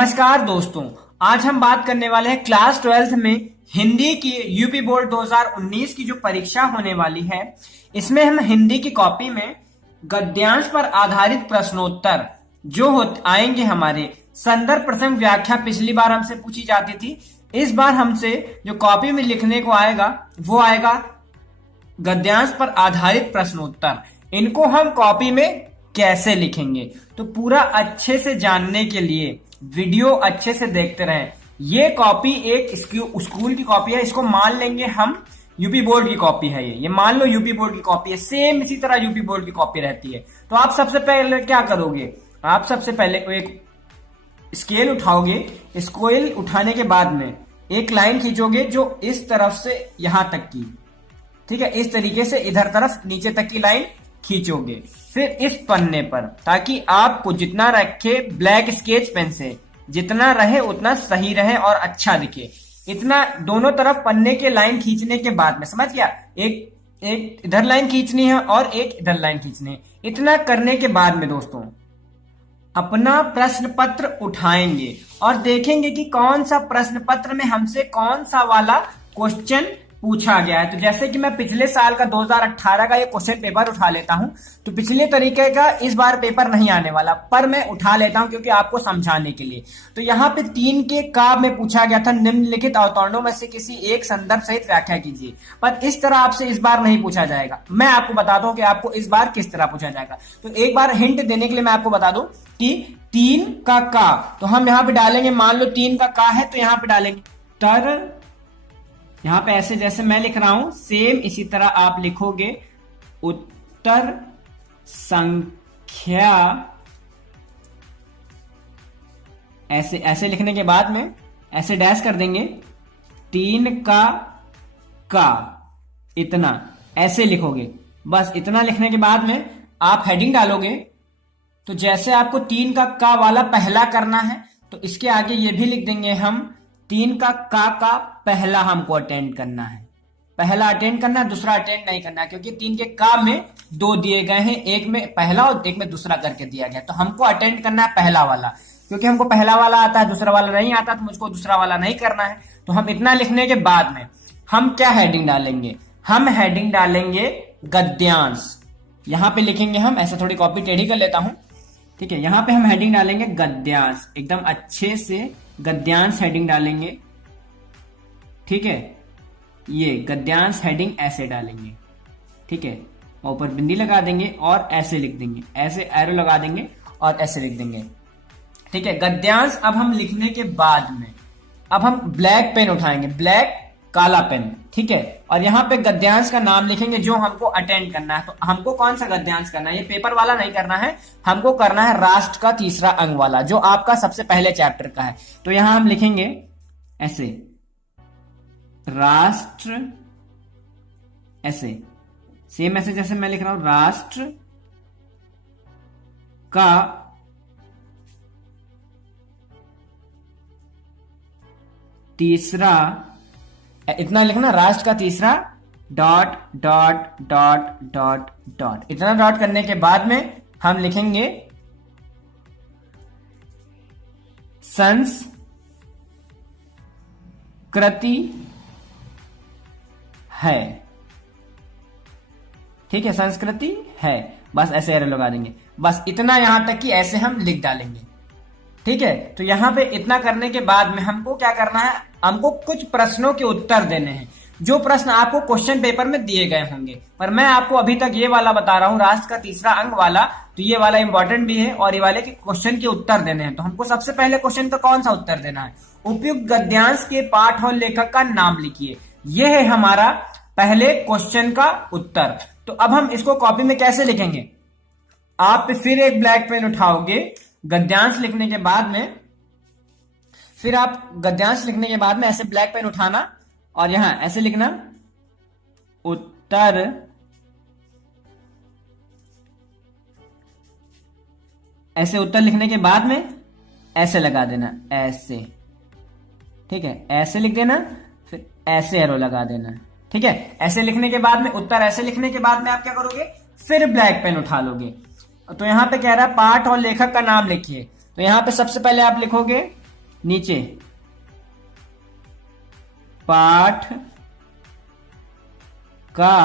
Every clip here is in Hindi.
नमस्कार दोस्तों, आज हम बात करने वाले हैं क्लास 12th में हिंदी की यूपी बोर्ड 2019 की जो परीक्षा होने वाली है। इसमें हम हिंदी की कॉपी में गद्यांश पर आधारित प्रश्नोत्तर जो आएंगे हमारे संदर्भ प्रसंग व्याख्या पिछली बार हमसे पूछी जाती थी। इस बार हमसे जो कॉपी में लिखने को आएगा वो आएगा गद्यांश पर आधारित प्रश्नोत्तर। इनको हम कॉपी में कैसे लिखेंगे तो पूरा अच्छे से जानने के लिए वीडियो अच्छे से देखते रहें। ये कॉपी एक स्कूल की कॉपी है, इसको मान लेंगे हम यूपी बोर्ड की कॉपी है। ये मान लो यूपी बोर्ड की कॉपी है, सेम इसी तरह यूपी बोर्ड की कॉपी रहती है। तो आप सबसे पहले क्या करोगे, आप सबसे पहले एक स्केल उठाओगे। स्केल उठाने के बाद में एक लाइन खींचोगे जो इस तरफ से यहां तक की, ठीक है, इस तरीके से इधर तरफ नीचे तक की लाइन खींचोगे। फिर इस पन्ने पर, ताकि आपको जितना रखे ब्लैक स्केच पेन से जितना रहे उतना सही रहे और अच्छा दिखे, इतना दोनों तरफ पन्ने के लाइन खींचने के बाद में, समझ गया, एक इधर लाइन खींचनी है और एक इधर लाइन खींचनी है। इतना करने के बाद में दोस्तों अपना प्रश्न पत्र उठाएंगे और देखेंगे कि कौन सा प्रश्न पत्र में हमसे कौन सा वाला क्वेश्चन पूछा गया है। तो जैसे कि मैं पिछले साल का 2018 का ये क्वेश्चन पेपर उठा लेता हूं, तो पिछले तरीके का इस बार पेपर नहीं आने वाला, पर मैं उठा लेता हूं क्योंकि आपको समझाने के लिए। तो यहाँ पे 3 के का में पूछा गया था, निम्नलिखित अवतरणों में से किसी एक संदर्भ सहित व्याख्या कीजिए। पर इस तरह आपसे इस बार नहीं पूछा जाएगा। मैं आपको बताता हूं कि आपको इस बार किस तरह पूछा जाएगा। तो एक बार हिंट देने के लिए मैं आपको बता दूं कि 3 का तो हम यहाँ पे डालेंगे, मान लो 3 का है तो यहाँ पे डालेंगे तर। यहां पे ऐसे जैसे मैं लिख रहा हूं सेम इसी तरह आप लिखोगे उत्तर संख्या। ऐसे लिखने के बाद में ऐसे डैश कर देंगे 3 का इतना, ऐसे लिखोगे। बस इतना लिखने के बाद में आप हेडिंग डालोगे। तो जैसे आपको 3 का वाला पहला करना है तो इसके आगे ये भी लिख देंगे हम 3 का पहला हमको अटेंड करना है। पहला अटेंड करना है, दूसरा अटेंड नहीं करना है, क्योंकि 3 के का में 2 दिए गए हैं, एक में पहला और एक में दूसरा करके दिया गया। तो हमको अटेंड करना है पहला वाला, क्योंकि हमको पहला वाला आता है, दूसरा वाला नहीं आता, तो मुझको दूसरा वाला नहीं करना है। तो हम इतना लिखने के बाद में हम क्या हेडिंग डालेंगे, हम हेडिंग डालेंगे गद्यांश। यहां पे लिखेंगे हम, ऐसा थोड़ी कॉपी टेढ़ी कर लेता हूं, ठीक है। यहां पे हम हेडिंग डालेंगे गद्यांश, एकदम अच्छे से गद्यांश हेडिंग डालेंगे, ठीक है। ये गद्यांश हेडिंग ऐसे डालेंगे, ठीक है, ऊपर बिंदी लगा देंगे और ऐसे लिख देंगे, ऐसे एरो लगा देंगे और ऐसे लिख देंगे, ठीक है। गद्यांश अब हम लिखने के बाद में अब हम ब्लैक पेन उठाएंगे, ब्लैक काला पेन, ठीक है, और यहां पे गद्यांश का नाम लिखेंगे जो हमको अटेंड करना है। तो हमको कौन सा गद्यांश करना है, ये पेपर वाला नहीं करना है, हमको करना है राष्ट्र का तीसरा अंग वाला, जो आपका सबसे पहले चैप्टर का है। तो यहां हम लिखेंगे ऐसे राष्ट्र, ऐसे सेम ऐसे जैसे मैं लिख रहा हूं राष्ट्र का तीसरा, इतना लिखना, राष्ट्र का तीसरा dot dot dot dot dot. इतना डॉट करने के बाद में हम लिखेंगे संस्कृति है, ठीक है, संस्कृति है। बस ऐसे एरो लगा देंगे, बस इतना यहां तक कि ऐसे हम लिख डालेंगे, ठीक है। तो यहां पे इतना करने के बाद में हमको क्या करना है, हमको कुछ प्रश्नों के उत्तर देने हैं, जो प्रश्न आपको क्वेश्चन पेपर में दिए गए होंगे। पर मैं आपको अभी तक ये वाला बता रहा हूं, राष्ट्र का तीसरा अंग वाला, तो ये वाला इंपॉर्टेंट भी है और ये वाले के क्वेश्चन के उत्तर देने हैं। तो हमको सबसे पहले क्वेश्चन का कौन सा उत्तर देना है, उपयुक्त गद्यांश के पाठ और लेखक का नाम लिखिए। यह है हमारा पहले क्वेश्चन का उत्तर। तो अब हम इसको कॉपी में कैसे लिखेंगे, आप फिर एक ब्लैक पेन उठाओगे, गद्यांश लिखने के बाद में, फिर आप गद्यांश लिखने के बाद में ऐसे ब्लैक पेन उठाना और यहां ऐसे लिखना उत्तर, ऐसे उत्तर लिखने के बाद में ऐसे लगा देना, ऐसे, ठीक है, ऐसे लिख देना, फिर ऐसे एरो लगा देना, ठीक है। ऐसे लिखने के बाद में उत्तर ऐसे लिखने के बाद में आप क्या करोगे, फिर ब्लैक पेन उठा लोगे। तो यहां पे कह रहा है पाठ और लेखक का नाम लिखिए। तो यहां पे सबसे पहले आप लिखोगे नीचे पाठ का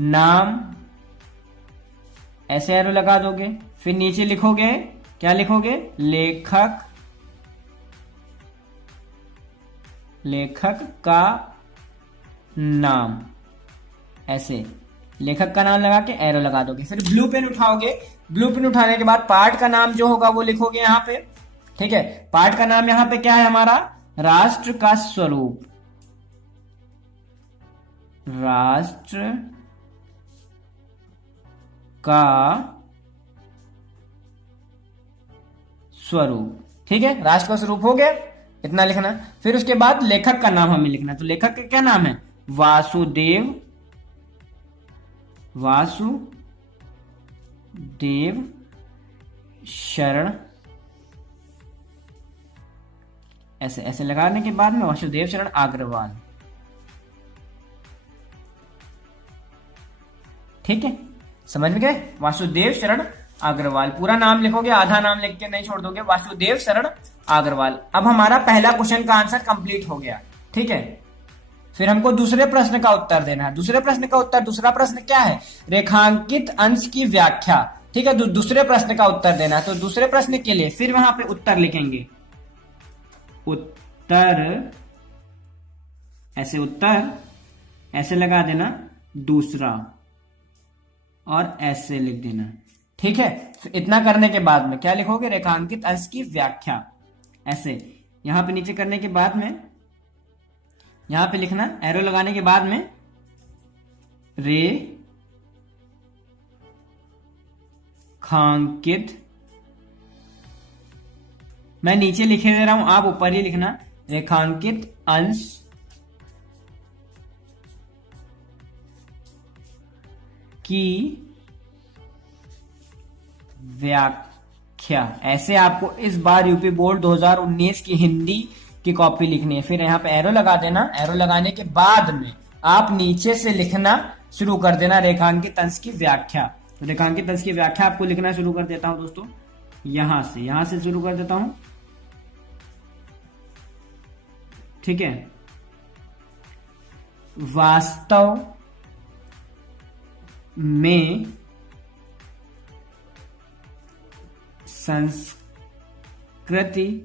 नाम, ऐसे एरो लगा दोगे। फिर नीचे लिखोगे, क्या लिखोगे? लेखक का नाम, ऐसे लेखक का नाम लगा के एरो लगा दोगे। फिर ब्लू पेन उठाओगे, ब्लू पेन उठाने के बाद पाठ का नाम जो होगा वो लिखोगे यहां पे। ठीक है, पाठ का नाम यहां पे क्या है हमारा? राष्ट्र का स्वरूप, राष्ट्र का स्वरूप। ठीक है, राष्ट्र का स्वरूप हो गया, इतना लिखना। फिर उसके बाद लेखक का नाम हमें लिखना, तो लेखक का क्या नाम है? वासुदेव शरण। ऐसे ऐसे लगाने के बाद में वासुदेव शरण अग्रवाल। ठीक है, समझ में गए? वासुदेव शरण अग्रवाल, पूरा नाम लिखोगे, आधा नाम लिख के नहीं छोड़ दोगे, वासुदेव शरण अग्रवाल। अब हमारा पहला क्वेश्चन का आंसर कंप्लीट हो गया। ठीक है, फिर हमको दूसरे प्रश्न का उत्तर देना है। दूसरे प्रश्न का उत्तर, दूसरा प्रश्न क्या है? रेखांकित अंश की व्याख्या। ठीक है, दूसरे प्रश्न का उत्तर देना है। तो दूसरे प्रश्न के लिए फिर वहां पे उत्तर लिखेंगे, उत्तर ऐसे लगा देना, दूसरा, और ऐसे लिख देना। ठीक है, इतना करने के बाद में क्या लिखोगे? रेखांकित अंश की व्याख्या। ऐसे यहां पे नीचे करने के बाद में यहां पे लिखना, एरो लगाने के बाद में रेखांकित, मैं नीचे लिखे दे रहा हूं, आप ऊपर ही लिखना, रेखांकित अंश की व्याख्या। ऐसे आपको इस बार यूपी बोर्ड 2019 की हिंदी की कॉपी लिखनी है। फिर यहाँ पे एरो लगा देना, एरो लगाने के बाद में आप नीचे से लिखना शुरू कर देना, रेखांकित अंश की व्याख्या। तो रेखांकित अंश की व्याख्या आपको लिखना शुरू कर देता हूं दोस्तों, यहां से शुरू कर देता हूं। ठीक है, वास्तव में संस्कृति,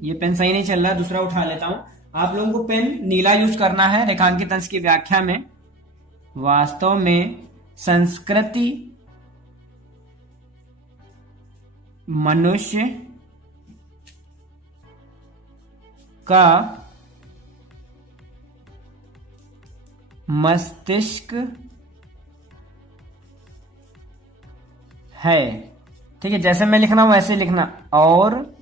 ये पेन सही नहीं चल रहा, दूसरा उठा लेता हूं। आप लोगों को पेन नीला यूज करना है रेखांकित अंश की व्याख्या में। वास्तव में संस्कृति मनुष्य का मस्तिष्क है। ठीक है, जैसे मैं लिख रहा हूं वैसे लिखना, और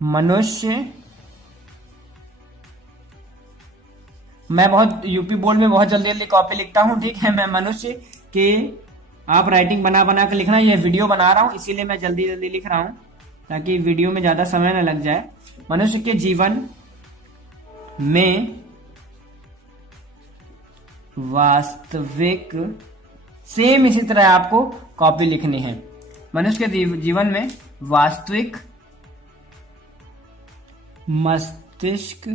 मनुष्य, मैं बहुत यूपी बोर्ड में बहुत जल्दी जल्दी कॉपी लिखता हूं। ठीक है, मैं मनुष्य के, आप राइटिंग बना बना के लिखना, ये वीडियो बना रहा हूं इसीलिए मैं जल्दी जल्दी लिख रहा हूं ताकि वीडियो में ज्यादा समय न लग जाए। मनुष्य के जीवन में वास्तविक, सेम इसी तरह आपको कॉपी लिखनी है। मनुष्य के जीवन में वास्तविक मस्तिष्क,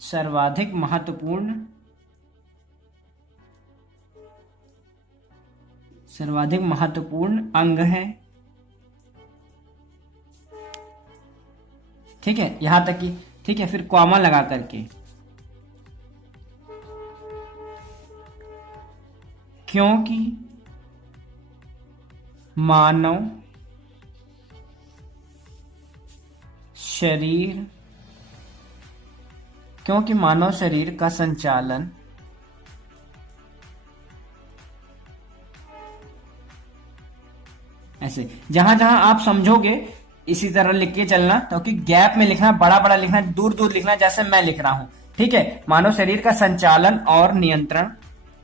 सर्वाधिक महत्वपूर्ण अंग है। ठीक है, यहां तक की। ठीक है, फिर कॉमा लगा करके, क्योंकि मानव शरीर का संचालन ऐसे, जहां जहां आप समझोगे इसी तरह लिख के चलना, क्योंकि गैप में लिखना, बड़ा बड़ा लिखना, दूर दूर लिखना, जैसे मैं लिख रहा हूं। ठीक है, मानव शरीर का संचालन और नियंत्रण,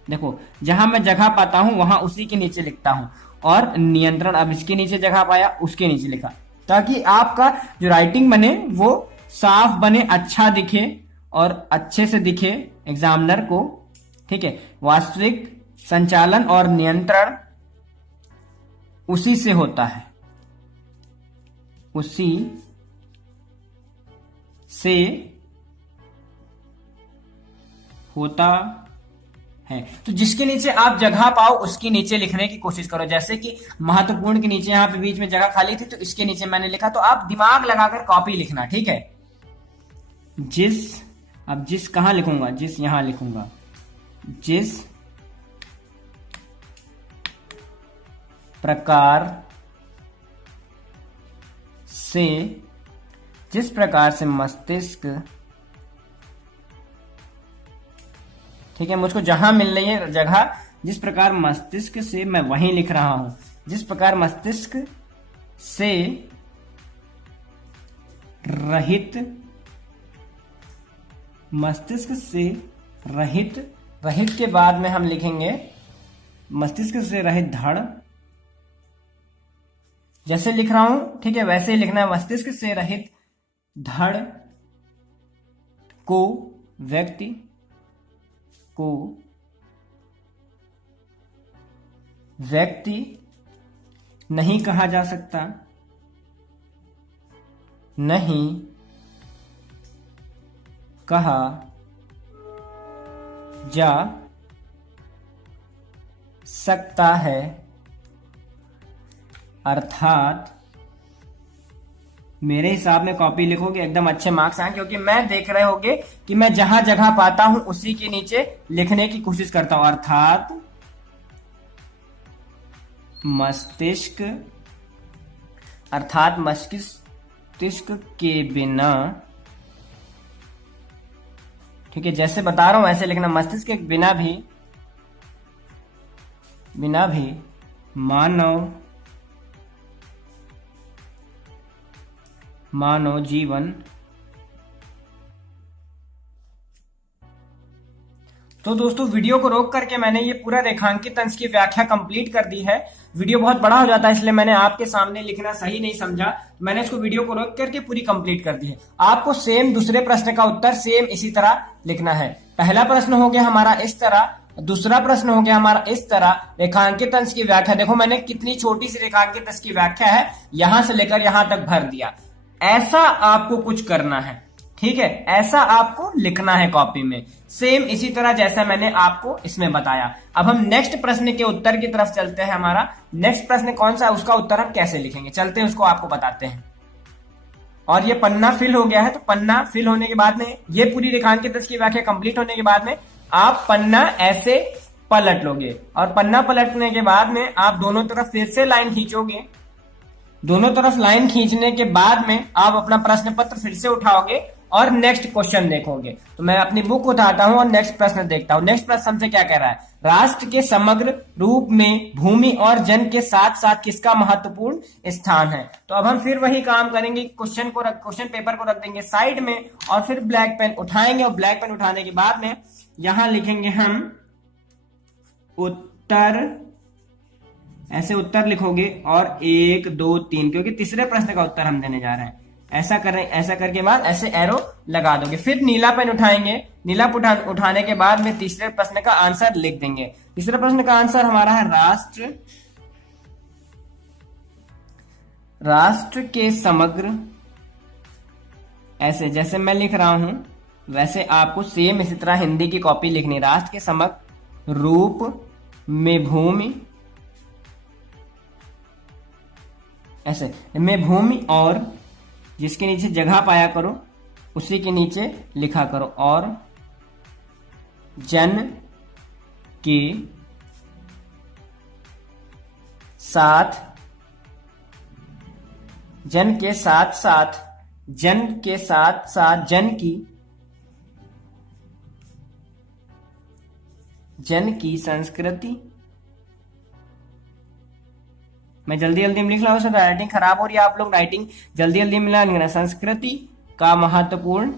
देखो जहां मैं जगह पाता हूं वहां उसी के नीचे लिखता हूं, और नियंत्रण, अब इसके नीचे जगह पाया उसके नीचे लिखा, ताकि आपका जो राइटिंग बने वो साफ बने, अच्छा दिखे और अच्छे से दिखे एग्जामिनर को, ठीक है। वास्तविक संचालन और नियंत्रण उसी से होता है, उसी से होता है। तो जिसके नीचे आप जगह पाओ उसके नीचे लिखने की कोशिश करो। जैसे कि महत्वपूर्ण के नीचे यहां पे बीच में जगह खाली थी तो इसके नीचे मैंने लिखा, तो आप दिमाग लगाकर कॉपी लिखना, ठीक है। अब जिस कहां लिखूंगा, जिस यहां लिखूंगा, जिस प्रकार से मस्तिष्क, ठीक है, मुझको जहां मिल रही है जगह, जिस प्रकार मस्तिष्क से, मैं वहीं लिख रहा हूं, जिस प्रकार मस्तिष्क से रहित के बाद में हम लिखेंगे मस्तिष्क से रहित धड़। जैसे लिख रहा हूं, ठीक है, वैसे ही लिखना है। मस्तिष्क से रहित धड़ को व्यक्ति नहीं कहा जा सकता, नहीं कहा जा सकता है, अर्थात मेरे हिसाब में कॉपी लिखोगे एकदम अच्छे मार्क्स आए, क्योंकि मैं देख रहे होगे कि मैं जहां जगह पाता हूं उसी के नीचे लिखने की कोशिश करता हूं। अर्थात मस्तिष्क के बिना, ठीक है, जैसे बता रहा हूं ऐसे लिखना। मस्तिष्क के बिना भी मानव जीवन। तो दोस्तों वीडियो को रोक करके मैंने ये पूरा रेखांकित अंश की व्याख्या कंप्लीट कर दी है। वीडियो बहुत बड़ा हो जाता है इसलिए मैंने आपके सामने लिखना सही नहीं समझा, मैंने इसको वीडियो को रोक करके पूरी कंप्लीट कर दी है। आपको सेम दूसरे प्रश्न का उत्तर सेम इसी तरह लिखना है। पहला प्रश्न हो गया हमारा इस तरह, दूसरा प्रश्न हो गया हमारा इस तरह। रेखांकित अंश की व्याख्या, देखो मैंने कितनी छोटी सी रेखांकित अंश की व्याख्या है, यहां से लेकर यहां तक भर दिया। ऐसा आपको कुछ करना है, ठीक है, ऐसा आपको लिखना है कॉपी में, सेम इसी तरह जैसा मैंने आपको इसमें बताया। अब हम नेक्स्ट प्रश्न के उत्तर की तरफ चलते हैं। हमारा नेक्स्ट प्रश्न कौन सा है, उसका उत्तर हम कैसे लिखेंगे, चलते हैं उसको आपको बताते हैं। और ये पन्ना फिल हो गया है, तो पन्ना फिल होने के बाद में, ये पूरी रेखांकित अंश की व्याख्या कंप्लीट होने के बाद में आप पन्ना ऐसे पलट लोगे, और पन्ना पलटने के बाद में आप दोनों तरफ फिर से लाइन खींचोगे। दोनों तरफ लाइन खींचने के बाद में आप अपना प्रश्न पत्र फिर से उठाओगे और नेक्स्ट क्वेश्चन देखोगे। तो मैं अपनी बुक उठाता हूं और नेक्स्ट प्रश्न देखता हूं। नेक्स्ट प्रश्न हमसे क्या कह रहा है, राष्ट्र के समग्र रूप में भूमि और जन के साथ साथ किसका महत्वपूर्ण स्थान है। तो अब हम फिर वही काम करेंगे, क्वेश्चन पेपर को रख देंगे साइड में और फिर ब्लैक पेन उठाएंगे, और ब्लैक पेन उठाने के बाद में यहां लिखेंगे हम उत्तर, ऐसे उत्तर लिखोगे और 1 2 3, क्योंकि तीसरे प्रश्न का उत्तर हम देने जा रहे हैं। ऐसा करके बाद ऐसे एरो लगा दोगे, फिर नीला पेन उठाएंगे, नीला उठाने के बाद में तीसरे प्रश्न का आंसर लिख देंगे। तीसरे प्रश्न का आंसर हमारा है राष्ट्र के समग्र, ऐसे जैसे मैं लिख रहा हूं वैसे आपको सेम इसी तरह हिंदी की कॉपी लिखनी। राष्ट्र के समग्र रूप में भूमि, ऐसे में भूमि और जिसके नीचे जगह पाया करो उसी के नीचे लिखा करो, और जन के साथ जन की संस्कृति। मैं जल्दी में लिख रहा हूं, राइटिंग खराब हो रही है, आप लोग राइटिंग जल्दी मिला लिखना। संस्कृति का महत्वपूर्ण,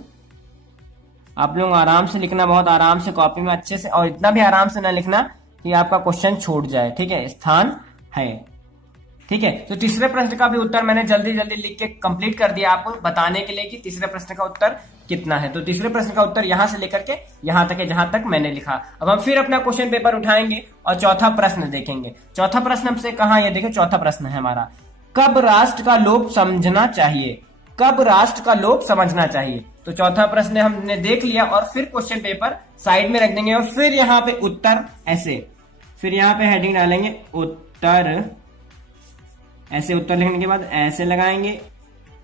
आप लोग आराम से लिखना, बहुत आराम से कॉपी में अच्छे से, और इतना भी आराम से ना लिखना कि आपका क्वेश्चन छूट जाए, ठीक है, स्थान है। ठीक है, तो तीसरे प्रश्न का भी उत्तर मैंने जल्दी जल्दी लिख के कंप्लीट कर दिया आपको बताने के लिए कि तीसरे प्रश्न का उत्तर कितना है। तो तीसरे प्रश्न का उत्तर यहां से लेकर के यहां तक है जहां तक मैंने लिखा। अब हम फिर अपना क्वेश्चन पेपर उठाएंगे और चौथा प्रश्न देखेंगे। चौथा प्रश्न हमसे कहा, ये देखें चौथा प्रश्न है हमारा, कब राष्ट्र का लोप समझना चाहिए? कब राष्ट्र का लोप समझना चाहिए? तो चौथा प्रश्न हमने देख लिया और फिर क्वेश्चन पेपर साइड में रख देंगे और फिर यहाँ पे उत्तर ऐसे, फिर यहाँ पे हेडिंग डालेंगे उत्तर, ऐसे उत्तर लिखने के बाद ऐसे लगाएंगे,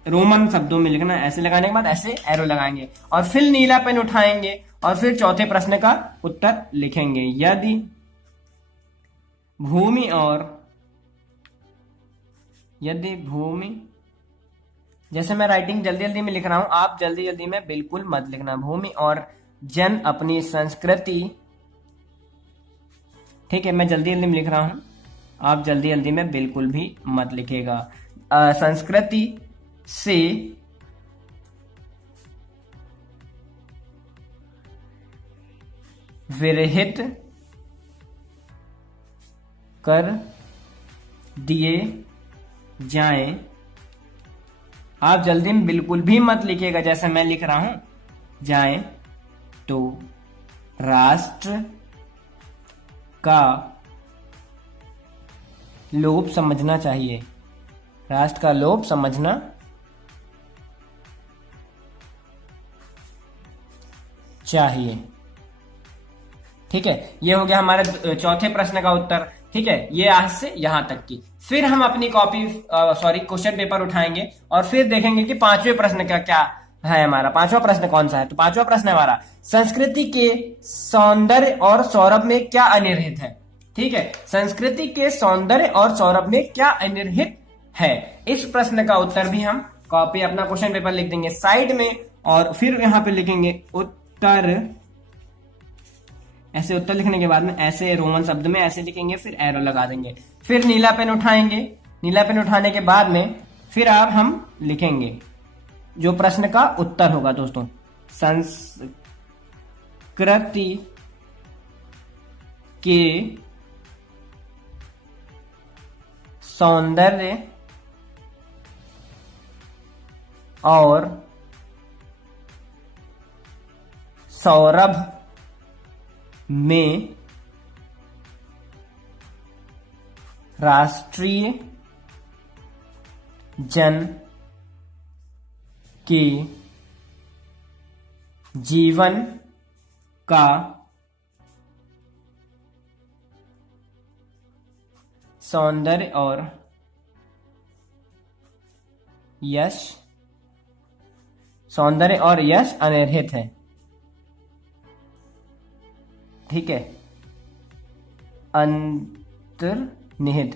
रोमन शब्दों में लिखना, ऐसे लगाने के बाद ऐसे एरो लगाएंगे और फिर नीला पेन उठाएंगे और फिर चौथे प्रश्न का उत्तर लिखेंगे। यदि भूमि और, यदि भूमि, जैसे मैं राइटिंग जल्दी जल्दी में लिख रहा हूं, आप जल्दी जल्दी में बिल्कुल मत लिखना। भूमि और जन अपनी संस्कृति, ठीक है, मैं जल्दी जल्दी में लिख रहा हूं, आप जल्दी जल्दी में बिल्कुल भी मत लिखेगा। संस्कृति से विरहित कर दिए जाएं। आप जल्दी में बिल्कुल भी मत लिखिएगा जैसे मैं लिख रहा हूं, जाएं तो राष्ट्र का लोप समझना चाहिए। राष्ट्र का लोप समझना चाहिए। ठीक है, ये हो गया हमारे चौथे प्रश्न का उत्तर। ठीक है, ये आज से यहां तक की। फिर हम अपनी कॉपी क्वेश्चन पेपर उठाएंगे और फिर देखेंगे कि पांचवें प्रश्न का क्या है। हमारा पांचवा प्रश्न कौन सा है? तो पांचवा प्रश्न है हमारा, संस्कृति के सौंदर्य और सौरभ में क्या अनिर्हित है? ठीक है, संस्कृति के सौंदर्य और सौरभ में क्या अनिर्हित है? इस प्रश्न का उत्तर भी हम कॉपी अपना क्वेश्चन पेपर लिख देंगे साइड में और फिर यहां पे लिखेंगे उत्तर। ऐसे उत्तर लिखने के बाद में ऐसे रोमन शब्द में ऐसे लिखेंगे, फिर एरो लगा देंगे, फिर नीला पेन उठाएंगे। नीला पेन उठाने के बाद में फिर आप हम लिखेंगे जो प्रश्न का उत्तर होगा दोस्तों, संस्कृति के सौंदर्य और सौरभ में राष्ट्रीय जन के जीवन का सौंदर्य और यश, सौंदर्य और यश अनिर्हित है। ठीक है, अंतर्निहित।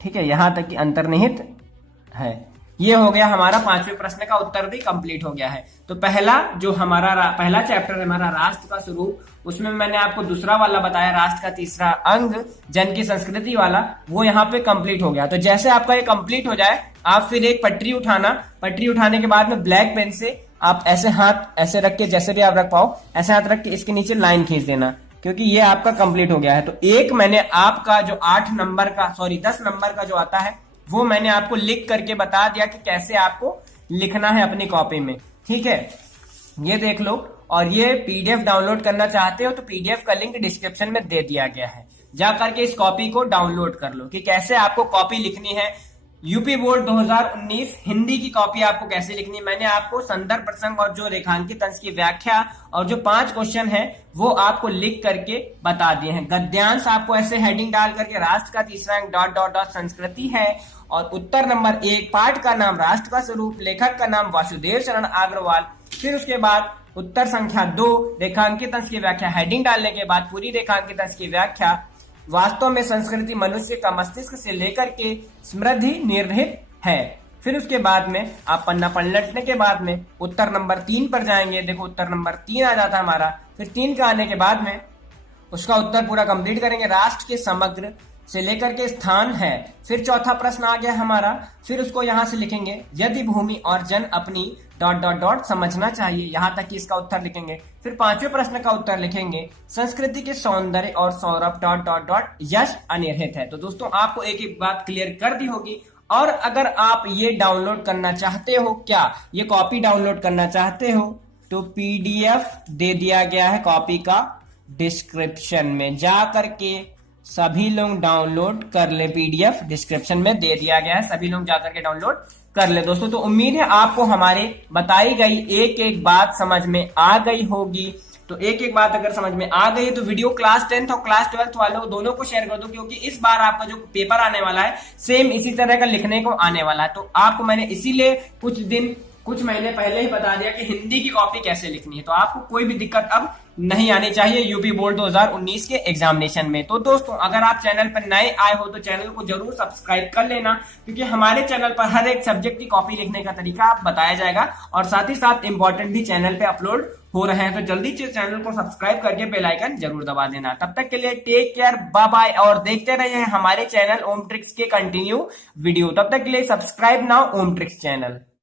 ठीक है, यहां तक कि अंतर्निहित है। ये हो गया हमारा पांचवें प्रश्न का उत्तर भी कंप्लीट हो गया है। तो पहला जो हमारा पहला चैप्टर है हमारा राष्ट्र का स्वरूप, उसमें मैंने आपको दूसरा वाला बताया, राष्ट्र का तीसरा अंग जन की संस्कृति वाला, वो यहाँ पे कंप्लीट हो गया। तो जैसे आपका ये कंप्लीट हो जाए, आप फिर एक पटरी उठाना, पटरी उठाने के बाद में ब्लैक पेन से आप ऐसे हाथ ऐसे रख के, जैसे भी आप रख पाओ ऐसे हाथ रख के इसके नीचे लाइन खींच देना, क्योंकि ये आपका कंप्लीट हो गया है। तो एक मैंने आपका जो 10 नंबर का जो आता है वो मैंने आपको लिख करके बता दिया कि कैसे आपको लिखना है अपनी कॉपी में। ठीक है, ये देख लो। और ये पीडीएफ डाउनलोड करना चाहते हो तो पीडीएफ का लिंक डिस्क्रिप्शन में दे दिया गया है, जा करके इस कॉपी को डाउनलोड कर लो कि कैसे आपको कॉपी लिखनी है। यूपी बोर्ड 2019 हिंदी की कॉपी आपको कैसे लिखनी है, मैंने आपको संदर्भ प्रसंग और जो रेखांकित अंश की व्याख्या और जो 5 क्वेश्चन है वो आपको लिख करके बता दिए हैं। गद्यांश आपको ऐसे हेडिंग डाल करके राष्ट्र का तीसरा अंक ... संस्कृति है और उत्तर नंबर 1 पाठ का नाम राष्ट्र का स्वरूप, लेखक का नाम वासुदेव शरण अग्रवाल। फिर उसके बाद उत्तर संख्या 2 रेखांकित अंश की व्याख्या, हेडिंग डालने के बाद पूरी रेखांकित अंश की व्याख्या। वास्तव में संस्कृति मनुष्य का मस्तिष्क से लेकर के समृद्धि निर्हित है। फिर उसके बाद में आप पन्ना पलटने के बाद में उत्तर नंबर 3 पर जाएंगे। देखो उत्तर नंबर 3 आ जाता है हमारा। फिर 3 का आने के बाद में उसका उत्तर पूरा कंप्लीट करेंगे। राष्ट्र के समग्र से लेकर के स्थान है। फिर चौथा प्रश्न आ गया हमारा, फिर उसको यहां से लिखेंगे, यदि भूमि और जन अपनी डॉट डॉट डॉट समझना चाहिए। यहां तक कि इसका उत्तर लिखेंगे। फिर पांचवें प्रश्न का उत्तर लिखेंगे, संस्कृति के सौंदर्य और सौरभ डॉट डॉट डॉट यश अनिर्हित है। तो दोस्तों आपको एक एक बात क्लियर कर दी होगी। और अगर आप ये डाउनलोड करना चाहते हो, क्या ये कॉपी डाउनलोड करना चाहते हो, तो पीडीएफ दे दिया गया है कॉपी का डिस्क्रिप्शन में, जा करके सभी लोग डाउनलोड कर ले। पीडीएफ डिस्क्रिप्शन में दे दिया गया है, सभी लोग जाकर के डाउनलोड कर ले दोस्तों। तो उम्मीद है आपको हमारे बताई गई एक एक बात समझ में आ गई होगी। तो एक एक बात अगर समझ में आ गई तो वीडियो क्लास 10th और क्लास 12th वालों दोनों को शेयर कर दो, क्योंकि इस बार आपका जो पेपर आने वाला है सेम इसी तरह का लिखने को आने वाला है। तो आपको मैंने इसीलिए कुछ महीने पहले ही बता दिया कि हिंदी की कॉपी कैसे लिखनी है, तो आपको कोई भी दिक्कत अब नहीं आनी चाहिए यूपी बोर्ड 2019 के एग्जामिनेशन में। तो दोस्तों अगर आप चैनल पर नए आए हो तो चैनल को जरूर सब्सक्राइब कर लेना, क्योंकि हमारे चैनल पर हर एक सब्जेक्ट की कॉपी लिखने का तरीका आप बताया जाएगा और साथ ही साथ इंपॉर्टेंट भी चैनल पे अपलोड हो रहे हैं। तो जल्दी से चैनल को सब्सक्राइब करके बेल आइकन जरूर दबा देना। तब तक के लिए टेक केयर, बाय बाय, और देखते रहिए हमारे चैनल ओम ट्रिक्स के कंटिन्यू वीडियो। तब तक के लिए सब्सक्राइब नाउ ओम ट्रिक्स चैनल।